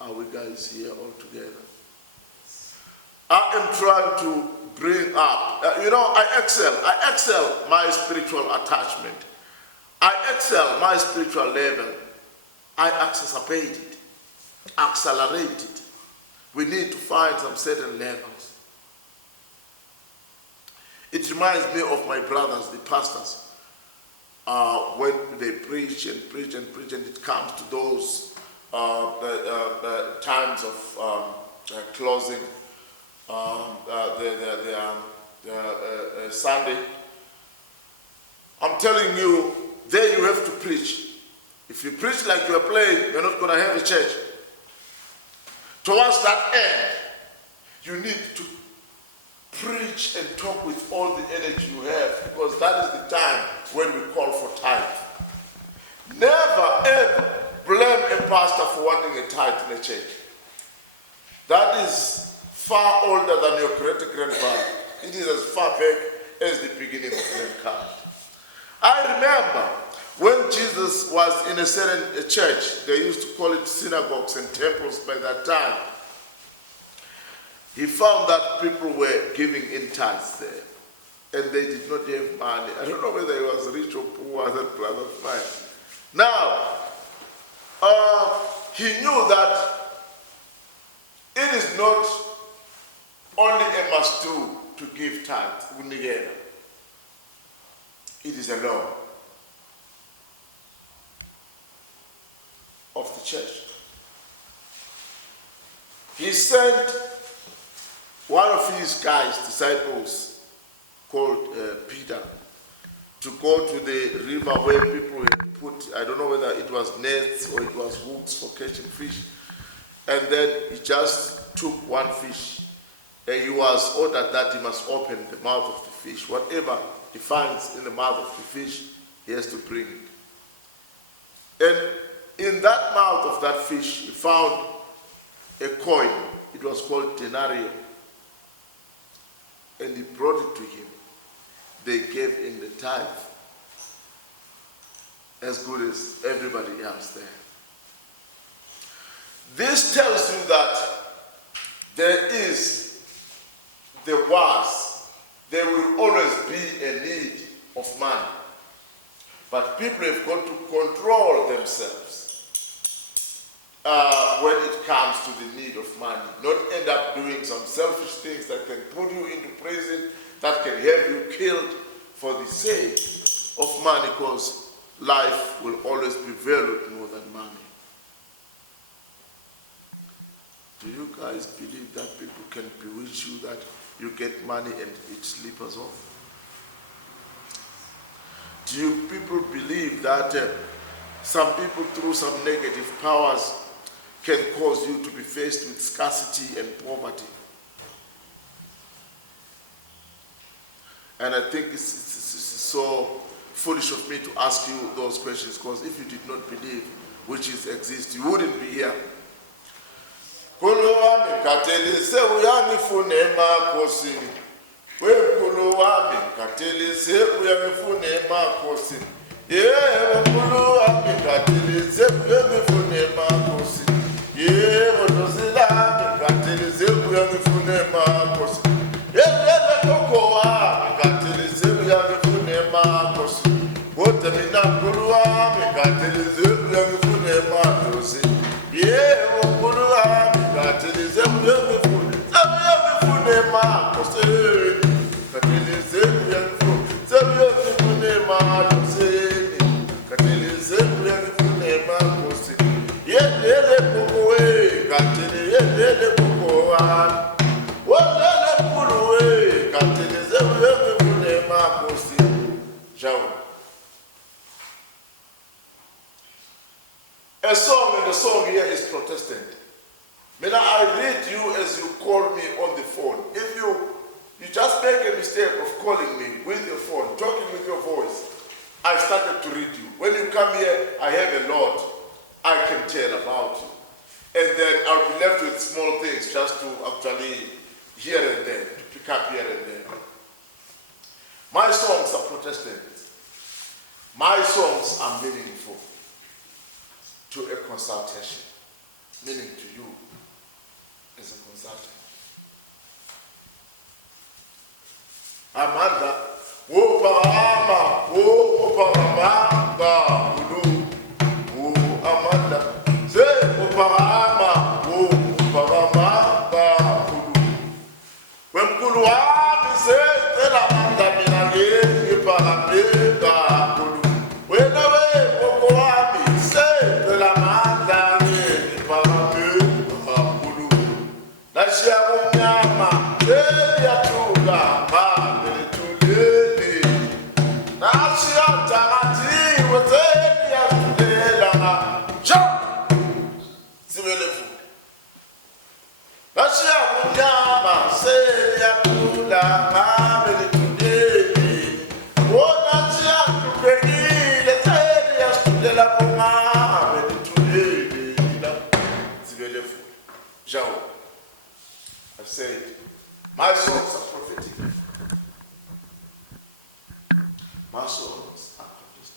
Are we guys here all together? I am trying to bring up, I excel my spiritual attachment. I excel my spiritual level. I exacerbate it, accelerate it. We need to find some certain levels. It reminds me of my brothers, the pastors, when they preach and preach and preach, and it comes to those times of closing Sunday. I'm telling you, there you have to preach. If you preach like you are playing, you're not going to have a church. Towards that end, you need to preach and talk with all the energy you have, because that is the time when we call for tithe. Never ever blame a pastor for wanting a tithe in a church. That is far older than your great-grandfather. It is as far back as the beginning of mankind. I remember when Jesus was in a certain church, they used to call it synagogues and temples by that time. He found that people were giving in tithes there, and they did not have money. I don't know whether he was rich or poor, that brother of mine. Now, he knew that it is not only a must-do to give tithes. It is a law of the church. He sent one of his guys, disciples, called Peter, to go to the river where people had put, I don't know whether it was nets or it was hooks for catching fish. And then he just took one fish. And he was ordered that he must open the mouth of the fish. Whatever he finds in the mouth of the fish, he has to bring it. And in that mouth of that fish, he found a coin. It was called denarii. And he brought it to him. They gave in the tithe, as good as everybody else there. This tells you that there will always be a need of money. But people have got to control themselves when it comes to the need of money. Not end up doing some selfish things that can put you into prison, that can have you killed for the sake of money, because life will always be valued more than money. Do you guys believe that people can bewitch you, that you get money and it slippers off? Do you people believe that some people through some negative powers can cause you to be faced with scarcity and poverty? And I think it's so foolish of me to ask you those questions, because if you did not believe witches exist, you wouldn't be here. A song, and the song here is Protestant. May I read you as you call me on the phone. If you just make a mistake of calling me with your phone, talking with your voice, I started to read you. When you come here, I have a lot I can tell about you. And then I'll be left with small things just to actually here and there, to pick up here and there. My songs are Protestant. My songs are meaningful to a consultation, meaning to you. I said, my songs are prophetic. My songs are prophetic.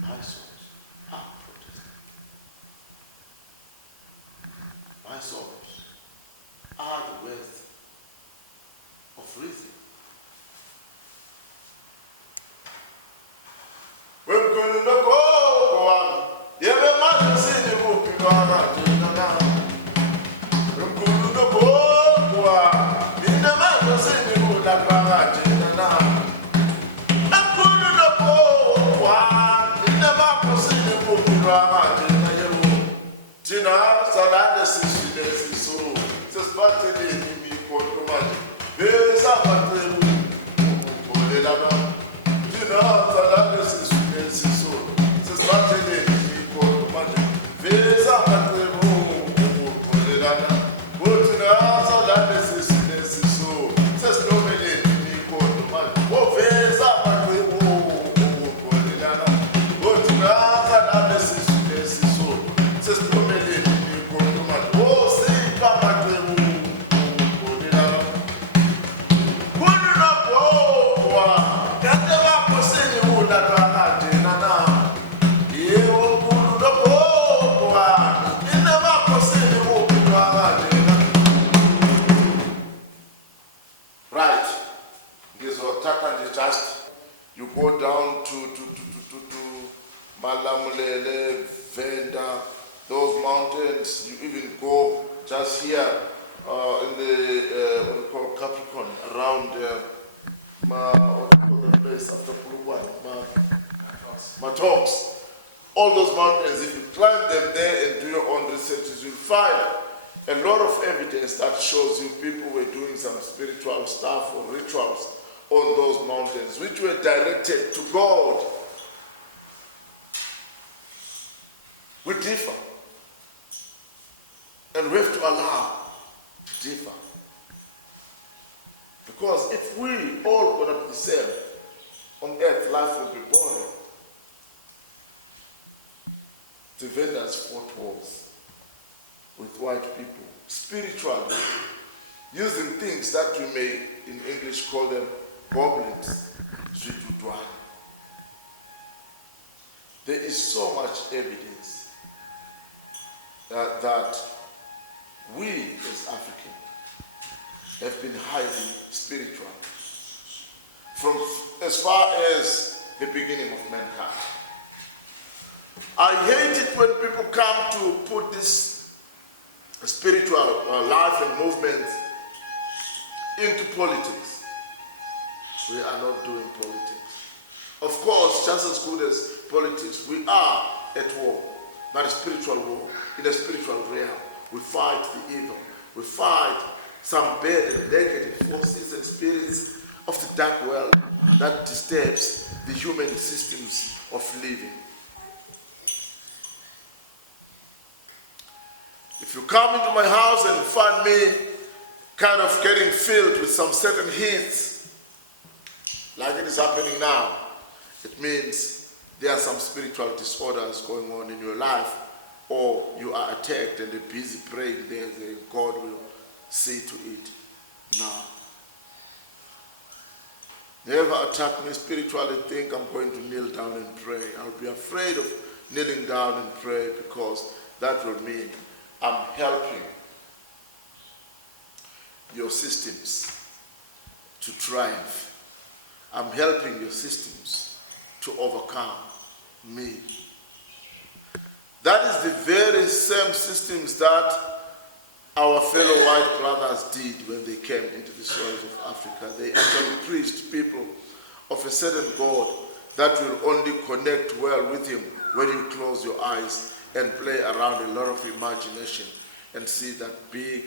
My songs are prophetic. My songs are the words of reason. We're going to go on. Yeah, we're not seeing the book. You go down to Malamulele, Venda, those mountains. You even go just here in the what we call Capricorn, around what do you call that place after Puluwan, Matox. All those mountains, if you climb them there and do your own researches, you'll find a lot of evidence that shows you people were doing some spiritual stuff or rituals on those mountains, which were directed to God. We differ. And we have to allow to differ. Because if we all going to be the same, on earth life will be boring. The vendors fought wars with white people, spiritually, using things that we may, in English, call them goblins. There is so much evidence that we as Africans have been highly spiritual from as far as the beginning of mankind. I hate it when people come to put this spiritual life and movement into politics. We are not doing politics. Of course, just as good as politics, we are at war, but a spiritual war. In a spiritual realm, we fight the evil. We fight some bad and negative forces and spirits of the dark world that disturbs the human systems of living. If you come into my house and find me kind of getting filled with some certain heat, like it is happening now, it means there are some spiritual disorders going on in your life, or you are attacked and they're busy praying there, God will see to it now. Never attack me spiritually, think I'm going to kneel down and pray. I'll be afraid of kneeling down and pray, because that will mean I'm helping your systems to triumph. I'm helping your systems to overcome me. That is the very same systems that our fellow white brothers did when they came into the soils of Africa. They actually preached people of a certain God that will only connect well with him when you close your eyes and play around a lot of imagination. and see that big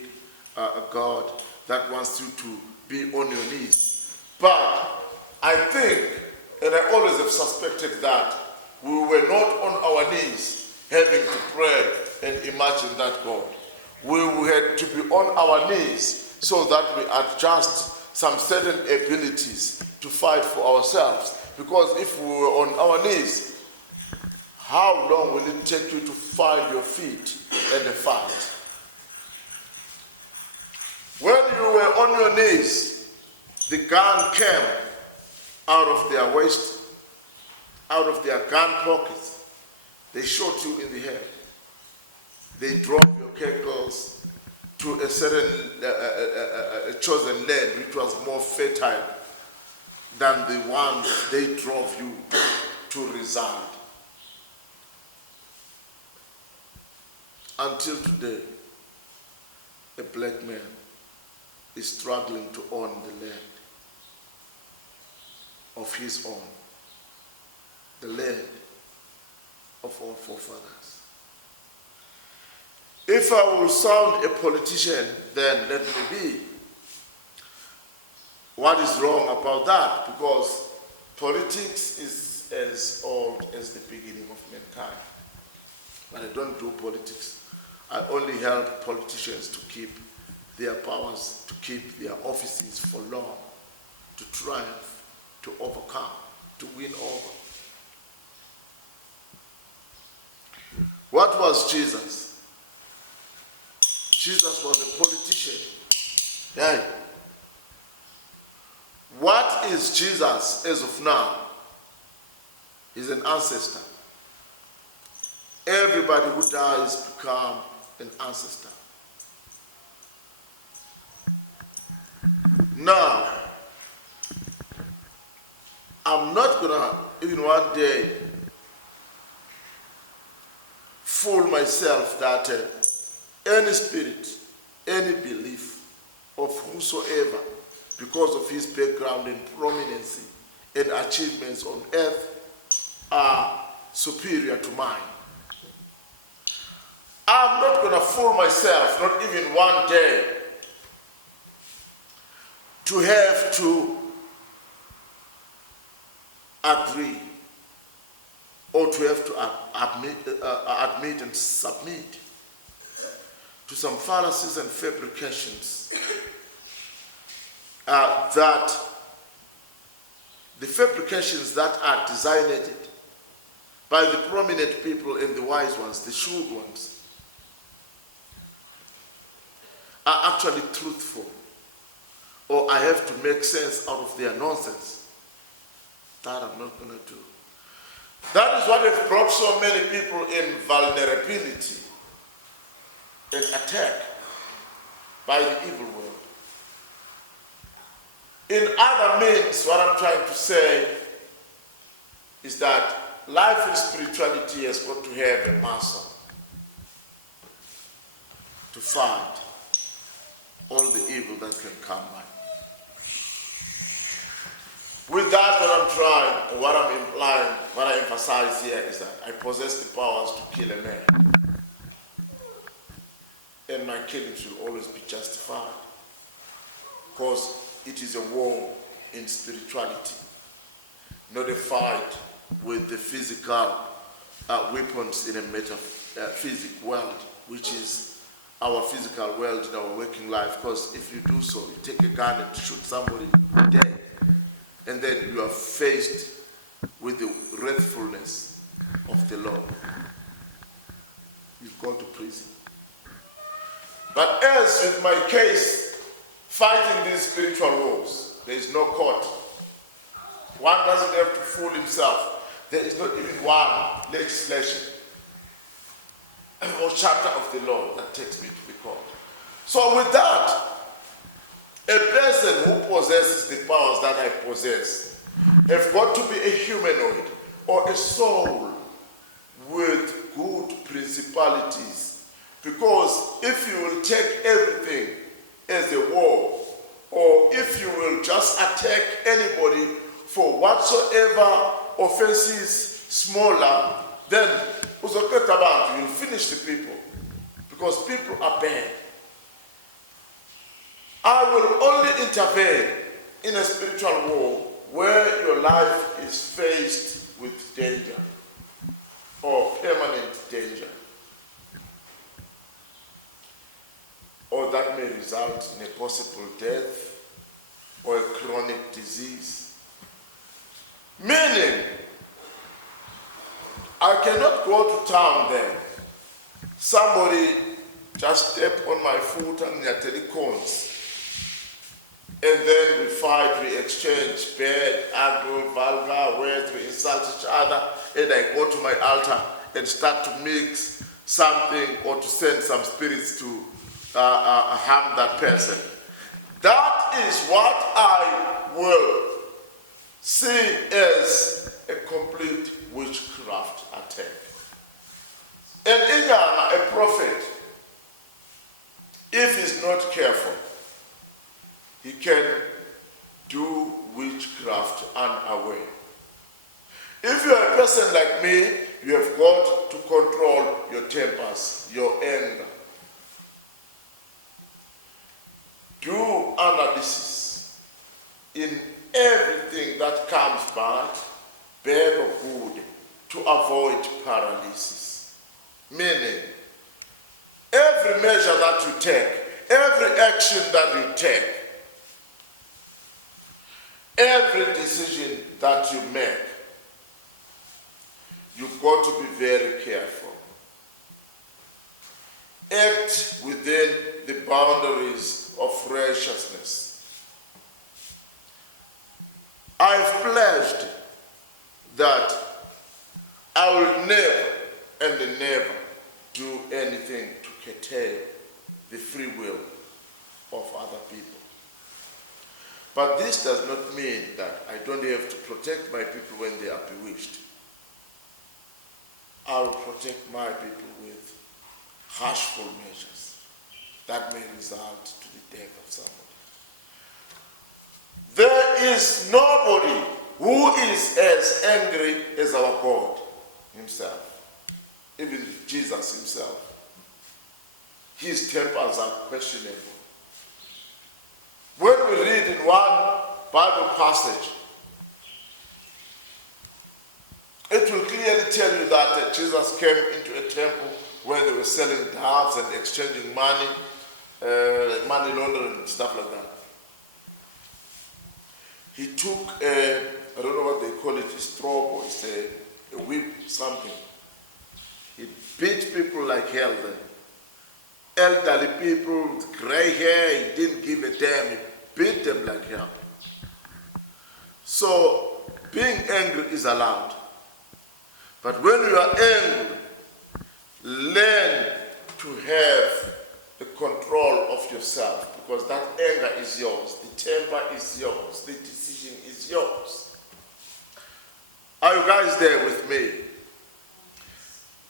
God that wants you to be on your knees. But I think, and I always have suspected that we were not on our knees having to pray and imagine that God. We had to be on our knees so that we adjust some certain abilities to fight for ourselves. Because if we were on our knees, how long will it take you to find your feet and fight? When you were on your knees, the gun came out of their waist, out of their gun pockets. They shot you in the head. They drove your cattle to a certain chosen land which was more fertile than the one they drove you to reside. Until today, a black man is struggling to own the land of his own, the land of our forefathers. If I will sound a politician, then let me be. What is wrong about that? Because politics is as old as the beginning of mankind. But I don't do politics. I only help politicians to keep their powers, to keep their offices for long, to triumph, to overcome, to win over. What was Jesus? Jesus was a politician. Yeah. What is Jesus as of now? He's an ancestor. Everybody who dies becomes an ancestor. Now, I'm not going to, even one day, fool myself that any spirit, any belief of whosoever, because of his background and prominence and achievements on earth, are superior to mine. I'm not going to fool myself, not even one day, to have to agree or to have to admit and submit to some fallacies and fabrications that the fabrications that are designed by the prominent people and the wise ones, the shrewd ones, are actually truthful, or I have to make sense out of their nonsense. That I'm not going to do. That is what has brought so many people in vulnerability and attack by the evil world. In other means, what I'm trying to say is that life in spirituality has got to have a muscle to fight all the evil that can come by. With that, what I'm trying, or what I'm implying, what I emphasize here is that I possess the powers to kill a man. And my killings will always be justified. Because it is a war in spirituality, not a fight with the physical weapons in a metaphysical world, which is our physical world in our working life. Because if you do so, you take a gun and shoot somebody dead, and then you are faced with the wrathfulness of the law. You go to prison. But as with my case, fighting these spiritual wars, there is no court. One doesn't have to fool himself. There is not even one legislation or chapter of the law that takes me to the court. So with that, a person who possesses the powers that I possess have got to be a humanoid or a soul with good principalities. Because if you will take everything as a war, or if you will just attack anybody for whatsoever offenses smaller, then you will finish the people. because people are bad. I will only intervene in a spiritual war where your life is faced with danger or permanent danger, or that may result in a possible death or a chronic disease. Meaning, I cannot go to town then. Somebody just stepped on my foot and there are telecoms. And then we fight, we exchange bad, ugly, vulgar words, we insult each other, and I go to my altar and start to mix something or to send some spirits to harm that person. That is what I will see as a complete witchcraft attack. And Inyama, a prophet, if he's not careful, he can do witchcraft unaware. If you are a person like me, you have got to control your tempers, your anger. Do analysis in everything that comes by, bad or good, to avoid paralysis. Meaning, every measure that you take, every action that you take, every decision that you make, you've got to be very careful. Act within the boundaries of righteousness. I've pledged that I will never and never do anything to curtail the free will of other people. But this does not mean that I don't have to protect my people when they are bewitched. I will protect my people with harshful measures that may result to the death of somebody. There is nobody who is as angry as our God himself, even Jesus himself. His tempers are questionable. When we read in one Bible passage, it will clearly tell you that Jesus came into a temple where they were selling doves and exchanging money, money laundering and stuff like that. He took I don't know what they call it, a straw or it's a whip, something. He beat people like hell there. Elderly people with gray hair, he didn't give a damn, he beat them like hell. So, being angry is allowed. But when you are angry, learn to have the control of yourself, because that anger is yours, the temper is yours, the decision is yours. Are you guys there with me?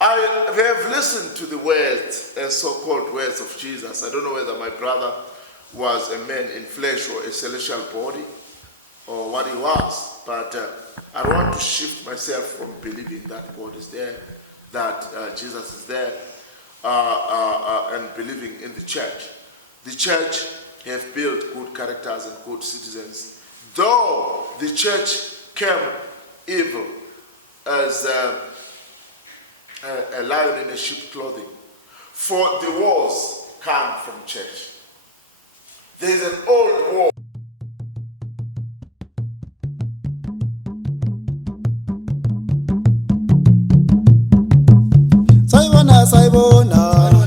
I have listened to the words, so-called words of Jesus. I don't know whether my brother was a man in flesh or a celestial body or what he was, but I don't want to shift myself from believing that God is there, that Jesus is there, and believing in the church. The church have built good characters and good citizens, though the church came evil as a lion in a sheep clothing. For the wars come from church. There is an old war. Saibona